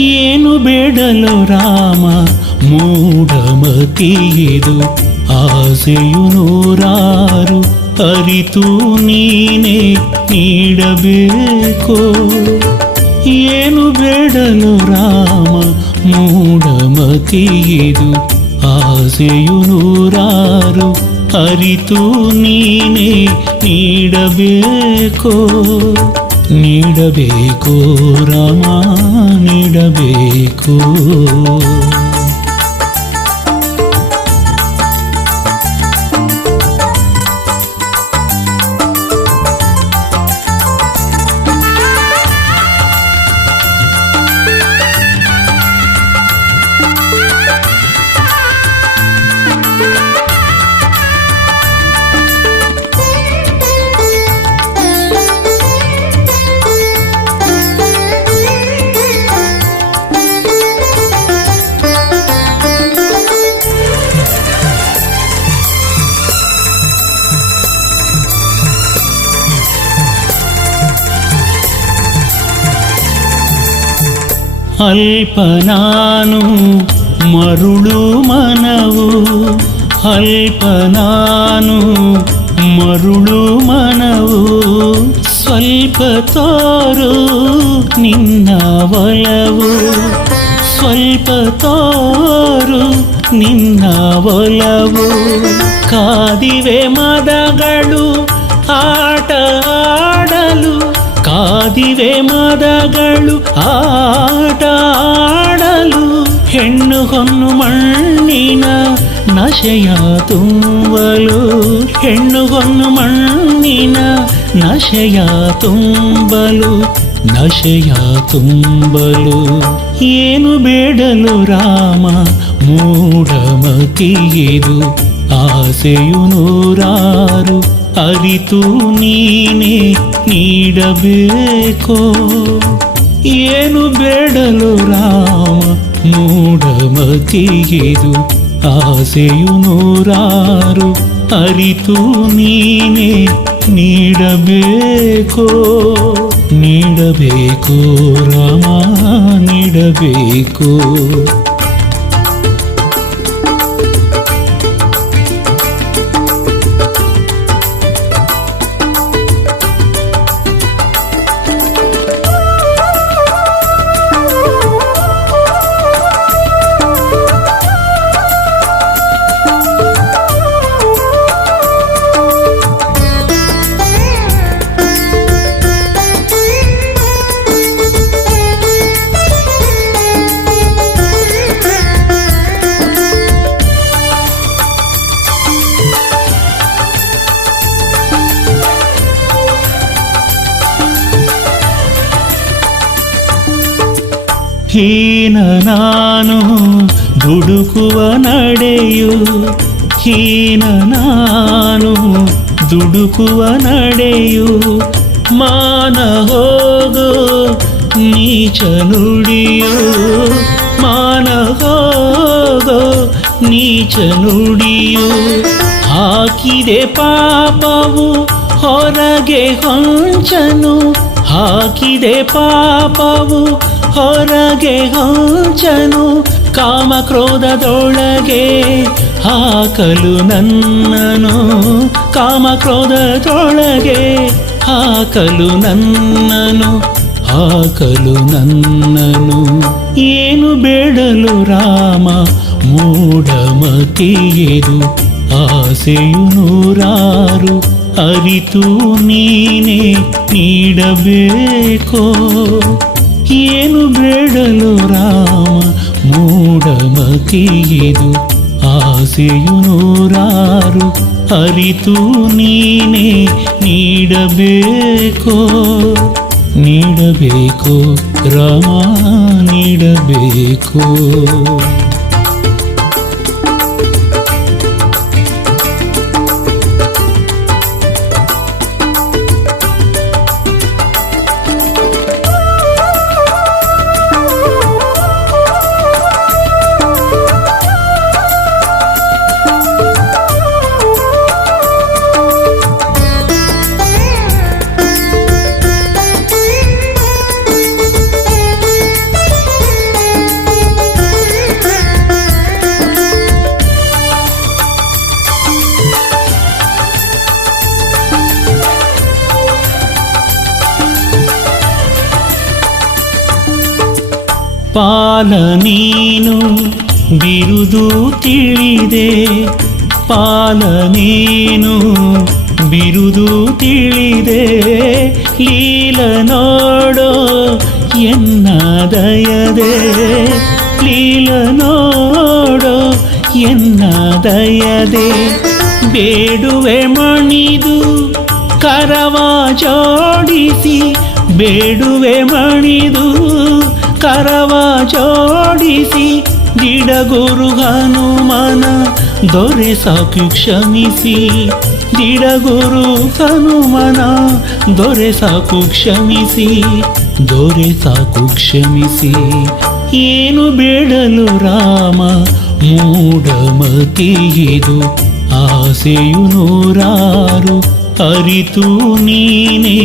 ಏನು ಬೇಡಲು ರಾಮ ಮೂಢಮತಿಯಿದು ಆಸೆಯು ನೂರಾರು ಅರಿತು ನೀನೇ ನೀಡಬೇಕು. ಏನು ಬೇಡಲು ರಾಮ ಮೂಢಮತಿಯಿದು ಆಸೆಯು ನೂರಾರು ಅರಿತು ನೀನೇ ನೀಡಬೇಕು. ನೀಡಬೇಕು ರಾಮ ನೀಡಬೇಕು. ಅಲ್ಪ ನಾನು ಮರುಳು ಮನವು, ಅಲ್ಪ ನಾನು ಮರುಳು ಮನವು, ಸ್ವಲ್ಪ ತೋರು ನಿನ್ನ ಒಲವು, ಸ್ವಲ್ಪ ತೋರು ನಿನ್ನ ಒಲವು. ಕಾದಿವೆ ಮದಗಳು ಆಟ ಆಡಲು, ಕಾದಿವೆ ಮದಗಳು ಆಟ ಆಡಲು. ಹೆಣ್ಣು ಹೊನ್ನು ಮಣ್ಣಿನ ನಶೆಯ ತುಂಬಲು, ಹೆಣ್ಣು ಹೊನ್ನು ಮಣ್ಣಿನ ನಶೆಯ ತುಂಬಲು, ನಶೆಯ ತುಂಬಲು. ಏನು ಬೇಡಲು ರಾಮ ಮೂಢಮತಿಯಿದು ಆಸೆಯು ನೂರಾರು ಅರಿತು ನೀನೇ ನೀಡಬೇಕು. ಏನು ಬೇಡಲು ರಾಮ ಮೂಢಮತಿಯಿದು ಆಸೆಯು ನೂರಾರು ಅರಿತು ನೀನೇ ನೀಡಬೇಕು. ನೀಡಬೇಕು ರಾಮ ನೀಡಬೇಕು. ಹೀನ ನಾನು ದುಡುಕುವ ನಡೆಯು, ಹೀನ ನಾನು ದುಡುಕುವ ನಡೆಯು. ಮಾನ ಹೋಗೋ ನೀಚ ನುಡಿಯು, ಮಾನ ಹೋಗೋ ನೀಚ ನುಡಿಯು. ಹಾಕಿದೆ ಪಾಪವು ಹೊರಗೆ ಹೊಂಚನು, ಹಾಕಿದೆ ಪಾಪವು ಹೊರಗೆ ಹೊಂಚನು. ಕಾಮಕ್ರೋಧದೊಳಗೆ ಹಾಕಲು ನನ್ನನು, ಕಾಮಕ್ರೋಧದೊಳಗೆ ಹಾಕಲು ನನ್ನನು, ಹಾಕಲು ನನ್ನನು. ಏನು ಬೇಡಲು ರಾಮ ಮೂಢಮತಿಯಿದು ಆಸೆಯು ನೂರಾರು ಅರಿತು ನೀನೇ ನೀಡಬೇಕು. ಏನು ಬೇಡಲು ರಾಮ ಮೂಢಮತಿಯಿದು ಆಸೆಯು ನೂರಾರು ಅರಿತು ನೀನೇ ನೀಡಬೇಕು. ನೀಡಬೇಕು ರಾಮ ನೀಡಬೇಕು. ಪಾಲ ನೀನು ಬಿರುದು ತಿಳಿದೆ, ಪಾಲ ನೀನು ಬಿರುದು ತಿಳಿದೆ, ಲೀಲ ನೋಡೋ ಎನ್ನ ದಯದೆ, ಲೀಲ ನೋಡೋ ಎನ್ನ ದಯದೆ. ಬೇಡುವೆ ಮಣಿದು ಕರವ ಜೋಡಿಸಿ, ಬೇಡುವೆ ಮಣಿದು ಕರವ ಜೋಡಿಸಿ, ದಿಡಗುರು ಹನುಮನ ದೊರೆ ಸಾಕು ಕ್ಷಮಿಸಿ, ದಿಡಗುರು ಹನುಮನ ದೊರೆ ಸಾಕು ಕ್ಷಮಿಸಿ, ದೊರೆ ಸಾಕು ಕ್ಷಮಿಸಿ. ಏನು ಬೇಡಲು ರಾಮ ಮೂಢಮತಿಯಿದು, ಆಸೆಯು ನೂರಾರು ಅರಿತು ನೀನೇ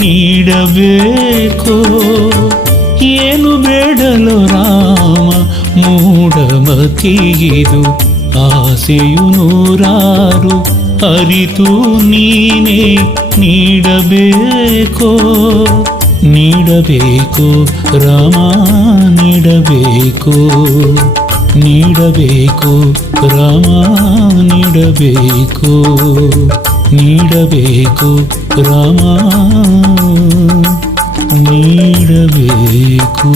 ನೀಡಬೇಕೋ. ಏನು ಬೇಡಲು ರಾಮ ಮೂಢಮತಿಯಿದು, ಆಸೆಯು ನೂರಾರು ಅರಿತು ನೀನೇ ನೀಡಬೇಕೋ. ನೀಡಬೇಕು ರಾಮ ನೀಡಬೇಕು, ನೀಡಬೇಕು ರಾಮ ನೀಡಬೇಕು, ನೀಡಬೇಕು ರಾಮ ನೀಡಬೇಕು.